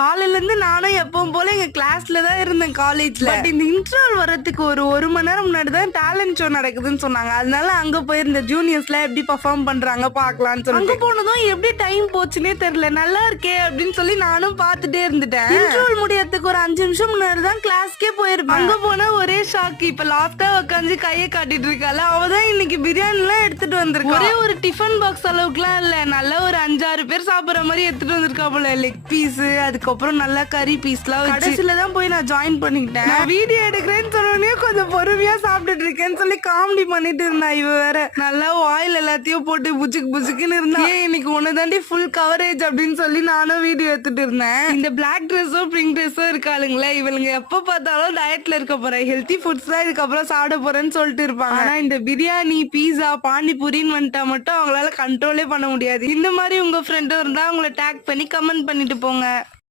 காலையில இருந்து நானும் எப்பவும் போல எங்க கிளாஸ்ல தான் இருந்தேன் காலேஜ்ல. பட் இந்த இன்டர்வல் வரதுக்கு ஒரு மணி நேரம் முன்னாடி தான் டேலண்ட் ஷோ நடக்குதுன்னு சொன்னாங்க. அதனால அங்க போயிருந்த ஜூனியர்ஸ்ல எப்படி பெர்ஃபார்ம் பண்றாங்க பாக்கலாம்னு சொல்லி அங்க போனதும் எப்படி டைம் போச்சுன்னே தெரியல. நல்லா இருக்கே அப்படின்னு சொல்லி நானும் பாத்துட்டே இருந்துட்டேன். இன்டர்வல் முடியறதுக்கு ஒரு 5 நிமிஷம் முன்னாடி தான் கிளாஸ்க்கே போயிருப்பேன். அங்க போனா ஒரே ஷாக். இப்ப லாஸ்டா உட்காந்து கையை காட்டிட்டு இருக்கால, அவதான் இன்னைக்கு பிரியாணி எல்லாம் எடுத்துட்டு வந்திருக்கா. ஒரே ஒரு டிஃபன் பாக்ஸ் அளவுக்குலாம் இல்ல, நல்லா ஒரு 5-6 பேர் சாப்பிடுற மாதிரி எடுத்துட்டு வந்திருக்கா போல. லெக் பீஸ், அதுக்கப்புறம் நல்லா கறி பீஸ்லாம் கடைசியில தான் போய் நான் ஜாயின் பண்ணிக்கிட்டேன். வீடியோ எடுக்கிறேன்னு சொன்னோடனே கொஞ்சம் பொறுமையா சாப்பிட்டுட்டு இருக்கேன்னு சொல்லி காமெடி பண்ணிட்டு இருந்தா. இவ வேற நல்லா ஆயில் எல்லாத்தையும் போட்டு புச்சுக்குன்னு இருந்தா. இன்னைக்கு ஒன்னு தாண்டி ஃபுல் கவரேஜ் அப்படின்னு சொல்லி நானும் வீடியோ எடுத்துட்டு இருந்தேன். இந்த பிளாக் ட்ரெஸ்ஸோ பிங்க் ட்ரெஸ்ஸோ இருக்காளுங்களே, இவளுங்க எப்ப பார்த்தாலும் டயட்ல இருக்க போறேன், ஹெல்த்தி ஃபுட்ஸ் தான் இதுக்கப்புறம் சாப்பிட போறேன்னு சொல்லிட்டு இருப்பாங்க. ஆனா இந்த பிரியாணி, பீஸா, பானிபூரின்னு வந்துட்டா மட்டும் அவங்களால கண்ட்ரோலே பண்ண முடியாது. இந்த மாதிரி உங்க ஃப்ரெண்டும் இருந்தா அவங்கள டேக் பண்ணி கமெண்ட் பண்ணிட்டு போங்க.